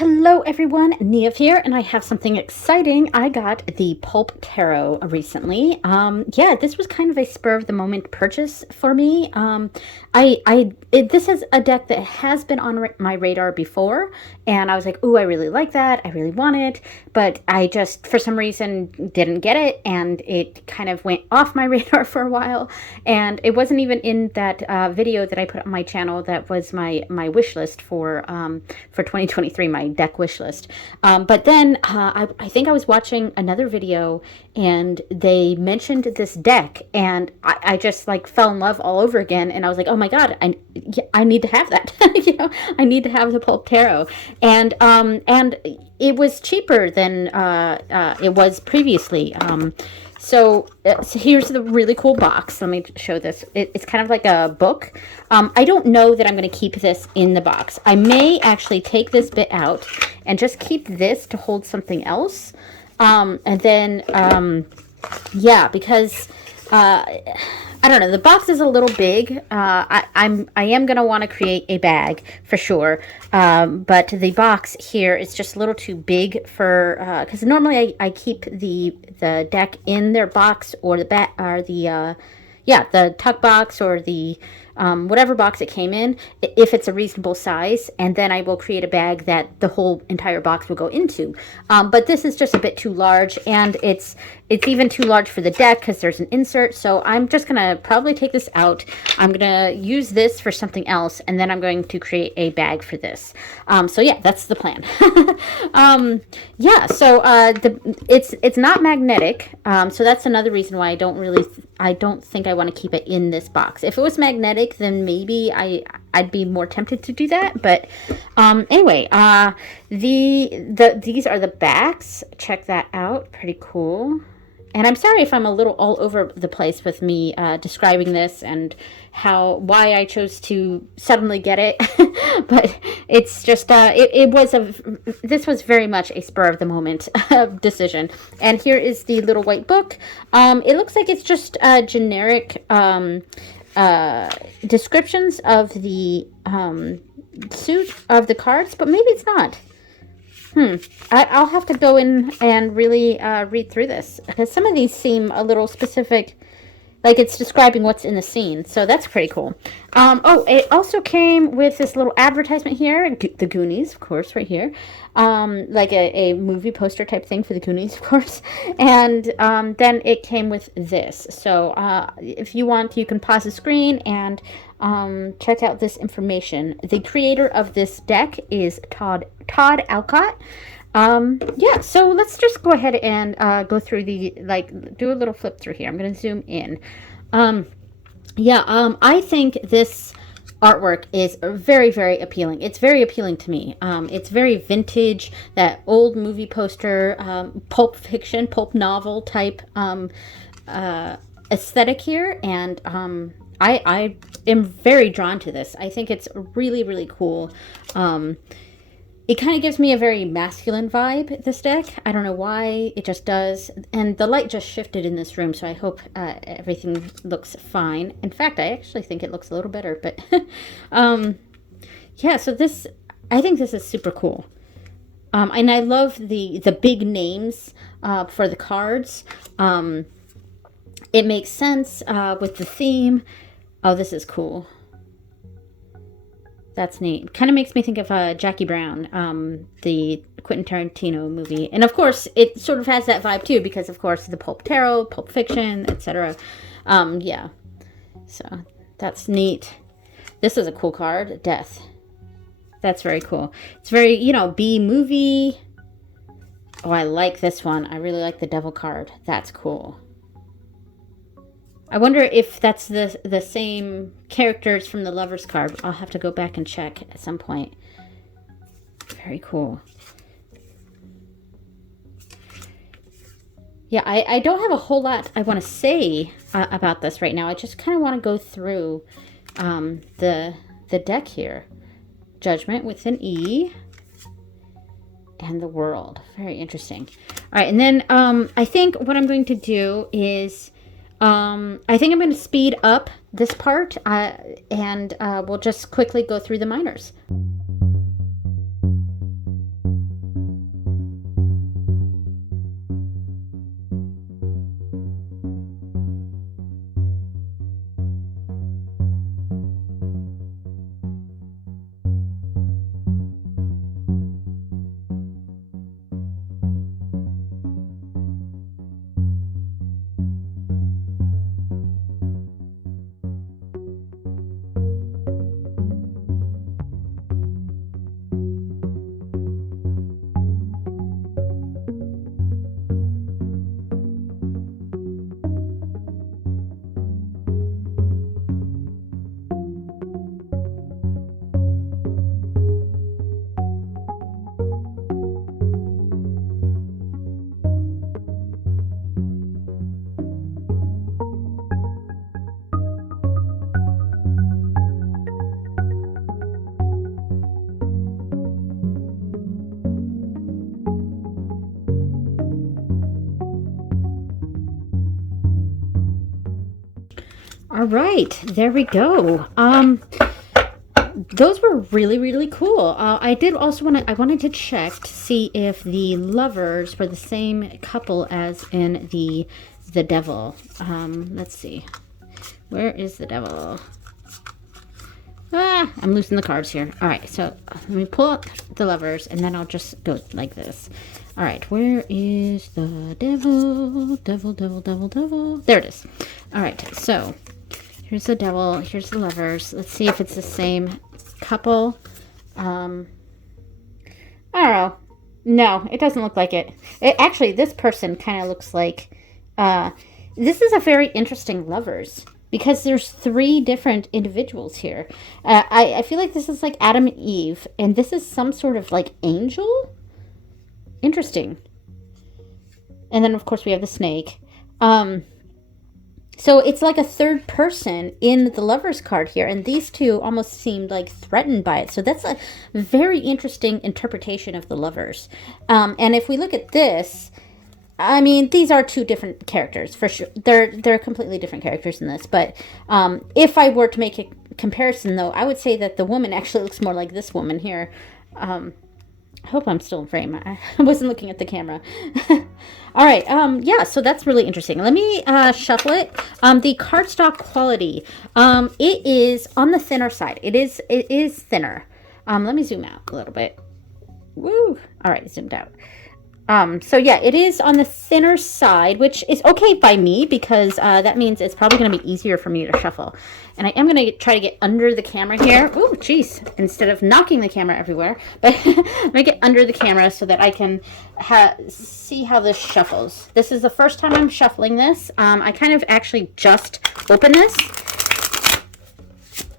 Hello everyone, Nev here, and I have something exciting. I got the Pulp Tarot recently. Yeah, this was kind of a spur of the moment purchase for me. This is a deck that has been on my radar before, and I was like, ooh, I really like that. I really want it, but I just, for some reason, didn't get it, and it kind of went off my radar for a while, and it wasn't even in that video that I put on my channel that was my wish list for 2023, my deck wish list. But then I think I was watching another video and they mentioned this deck, and I just like fell in love all over again. And I was like, oh my God, I need to have that. I need to have the Pulp Tarot. And it was cheaper than it was previously. So here's the really cool box. Let me show this. It's kind of like a book. I don't know that I'm going to keep this in the box. I may actually take this bit out and just keep this to hold something else. And then, yeah, because I don't know. The box is a little big. I am gonna want to create a bag for sure. But the box here is just a little too big for because normally I keep the deck in their box, or the tuck box, or the whatever box it came in, if it's a reasonable size, and then I will create a bag that the whole entire box will go into. But this is just a bit too large, and it's even too large for the deck because there's an insert. So I'm just gonna probably take this out. I'm gonna use this for something else, and then I'm going to create a bag for this. So yeah, that's the plan. Yeah, so it's not magnetic, so that's another reason why I don't think I want to keep it in this box. If it was magnetic, then maybe I'd be more tempted to do that. But anyway, these are the backs. Check that out. Pretty cool. And I'm sorry if I'm a little all over the place with me describing this and why I chose to suddenly get it. But it's just this was very much a spur of the moment decision. And here is the little white book. It looks like it's just generic descriptions of the suit of the cards, but maybe it's not. I'll have to go in and really read through this, because some of these seem a little specific, like it's describing what's in the scene. So that's pretty cool. Oh, it also came with this little advertisement here, the Goonies, of course, right here. Like a movie poster type thing for the Goonies, of course. And then it came with this. So if you want, you can pause the screen and check out this information. The creator of this deck is Todd Alcott. Yeah, so let's just go ahead and go through do a little flip through here. I'm going to zoom in. I think this artwork is very, very appealing. It's very appealing to me. It's very vintage, that old movie poster, pulp fiction, pulp novel type aesthetic here. And I am very drawn to this. I think it's really, really cool. It kind of gives me a very masculine vibe, this deck. I don't know why, it just does. And the light just shifted in this room, so I hope everything looks fine. In fact, I actually think it looks a little better, but yeah, so I think this is super cool. And I love the big names for the cards. It makes sense with the theme. Oh, this is cool. That's neat. Kind of makes me think of Jackie Brown, the Quentin Tarantino movie. And of course, it sort of has that vibe too, because of course, the Pulp Tarot, Pulp Fiction, etc. Yeah. So that's neat. This is a cool card, Death. That's very cool. It's very, B movie. Oh, I like this one. I really like the Devil card. That's cool. I wonder if that's the same characters from the Lovers card. I'll have to go back and check at some point. Very cool. Yeah, I don't have a whole lot I want to say about this right now. I just kind of want to go through the deck here. Judgment with an E. And the World. Very interesting. All right, and then I think what I'm going to do is... I think I'm going to speed up this part, and we'll just quickly go through the minors. All right, there we go. Those were really, really cool. I did also I wanted to check to see if the lovers were the same couple as in the devil. Let's see. Where is the devil? Ah, I'm losing the cards here. All right, so let me pull up the lovers, and then I'll just go like this. All right, where is the devil? Devil, devil, devil, devil. There it is. All right, so here's the devil. Here's the lovers. Let's see if it's the same couple. I don't know. No, it doesn't look like it. Actually, this person kind of looks like... this is a very interesting lovers, because there's three different individuals here. I feel like this is like Adam and Eve, and this is some sort of like angel. Interesting. And then, of course, we have the snake. So it's like a third person in the lover's card here, and these two almost seemed like threatened by it. So that's a very interesting interpretation of the lovers. And if we look at this, I mean, these are two different characters for sure. They're completely different characters in this. But if I were to make a comparison, though, I would say that the woman actually looks more like this woman here. I hope I'm still in frame. I wasn't looking at the camera. All right. Yeah, so that's really interesting. Let me shuffle it. The cardstock quality. It is on the thinner side. It is thinner. Let me zoom out a little bit. Woo. All right, zoomed out. So yeah, it is on the thinner side, which is okay by me, because that means it's probably going to be easier for me to shuffle. And I am going to try to get under the camera here. Oh, geez, instead of knocking the camera everywhere. But I'm going to get under the camera so that I can see how this shuffles. This is the first time I'm shuffling this. I kind of actually just opened this.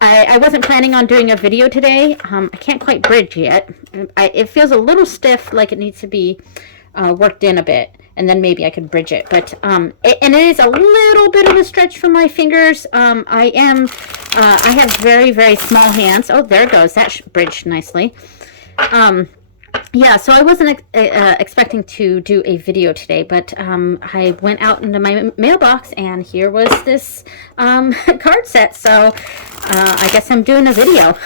I wasn't planning on doing a video today. I can't quite bridge yet. It feels a little stiff, like it needs to be worked in a bit, and then maybe I could bridge it. But and it is a little bit of a stretch for my fingers. I have very, very small hands. Oh, there it goes. That bridged nicely. Yeah, so I wasn't expecting to do a video today, but I went out into my mailbox, and here was this card set, so I guess I'm doing a video.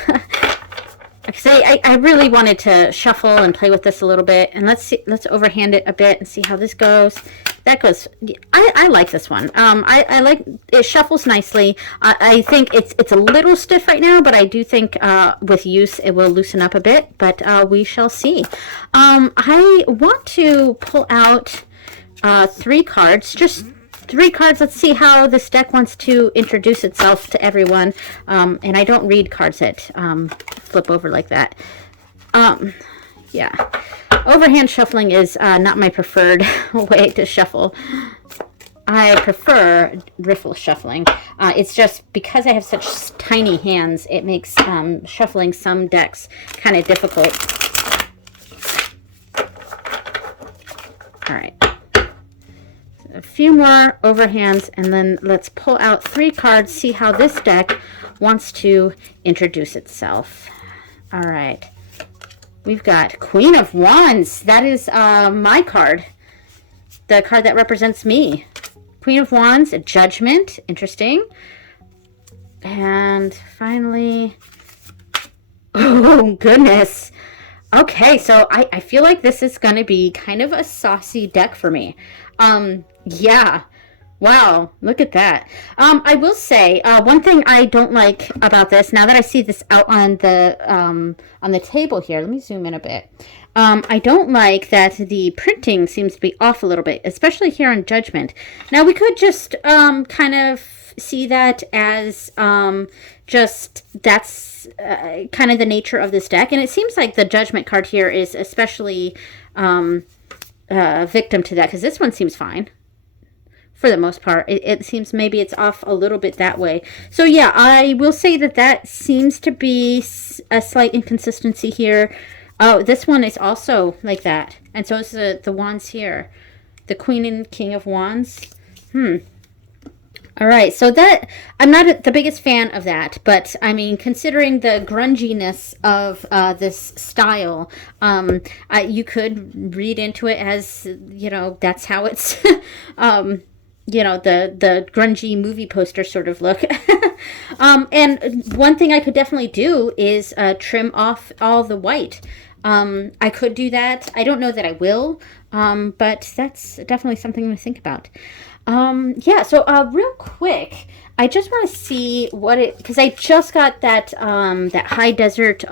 I really wanted to shuffle and play with this a little bit, and let's overhand it a bit and see how this goes. That goes. I like this one. I like it. Shuffles nicely. I think it's a little stiff right now, but I do think with use it will loosen up a bit. But we shall see. I want to pull out 3 cards. Just 3 cards. Let's see how this deck wants to introduce itself to everyone. And I don't read cards that flip over like that. Yeah. Overhand shuffling is not my preferred way to shuffle. I prefer riffle shuffling. It's just because I have such tiny hands, it makes shuffling some decks kind of difficult. All right. A few more overhands, and then let's pull out 3 cards, see how this deck wants to introduce itself. All right. We've got Queen of Wands. That is my card. The card that represents me. Queen of Wands, Judgment. Interesting. And finally... Oh, goodness. Okay, so I feel like this is going to be kind of a saucy deck for me. Yeah. Wow, look at that. I will say one thing I don't like about this. Now that I see this out on the table here, let me zoom in a bit. I don't like that the printing seems to be off a little bit, especially here on Judgment. Now we could just kind of see that as just that's kind of the nature of this deck, and it seems like the Judgment card here is especially victim to that, because this one seems fine. For the most part, it seems maybe it's off a little bit that way. So yeah, I will say that seems to be a slight inconsistency here. Oh, this one is also like that. And so is the wands here. The Queen and King of Wands. All right, so that, I'm not the biggest fan of that, but I mean, considering the grunginess of this style, you could read into it as, you know, that's how it's the grungy movie poster sort of look. And one thing I could definitely do is trim off all the white. I could do that. I don't know that I will, but that's definitely something to think about. Yeah, so real quick, I just want to see what it, because I just got that High Desert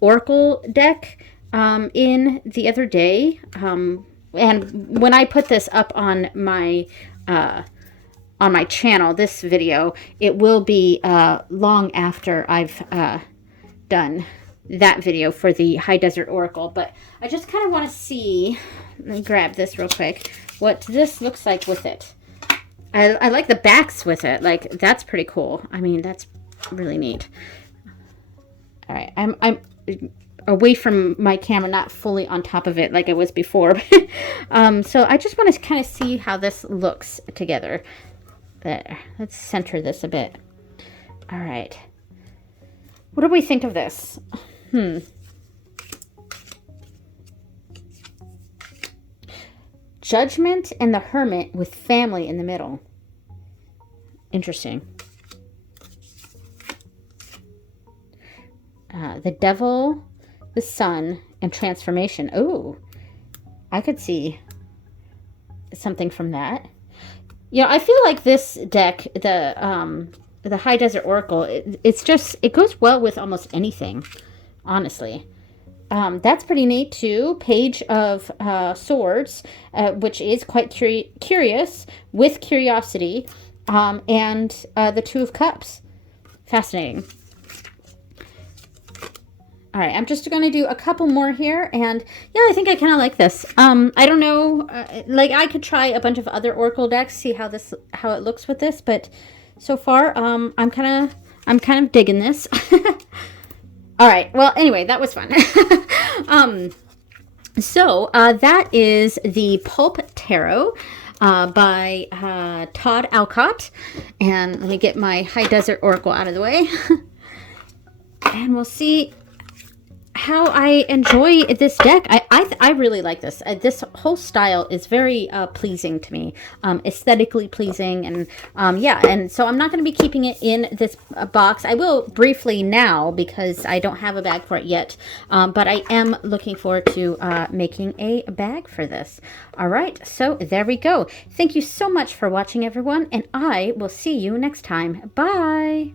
Oracle deck in the other day. And when I put this up on my channel, this video, it will be long after I've done that video for the High Desert Oracle. But I just kind of want to see, let me grab this real quick, what this looks like with it. I like the backs with it. Like, that's pretty cool. I mean, that's really neat. All right, I'm away from my camera, not fully on top of it like I was before. So I just want to kind of see how this looks together. There, let's center this a bit. All right. What do we think of this? Judgment and the Hermit with family in the middle. Interesting. The Devil, the Sun, and Transformation. Oh, I could see something from that. I feel like this deck, the High Desert Oracle, it goes well with almost anything, honestly. That's pretty neat too. Page of Swords, which is quite curious, with curiosity, and the Two of Cups. Fascinating. All right, I'm just going to do a couple more here, and yeah, I think I kind of like this. I don't know, like I could try a bunch of other Oracle decks, see how it looks with this, but so far, I'm kind of digging this. All right, well, anyway, that was fun. So that is the Pulp Tarot by Todd Alcott, and let me get my High Desert Oracle out of the way, and we'll see how I enjoy this deck. I really like this. This whole style is very pleasing to me, aesthetically pleasing, and yeah, and so I'm not going to be keeping it in this box. I will briefly now because I don't have a bag for it yet, but I am looking forward to making a bag for this. All right, so there we go. Thank you so much for watching, everyone, and I will see you next time. Bye!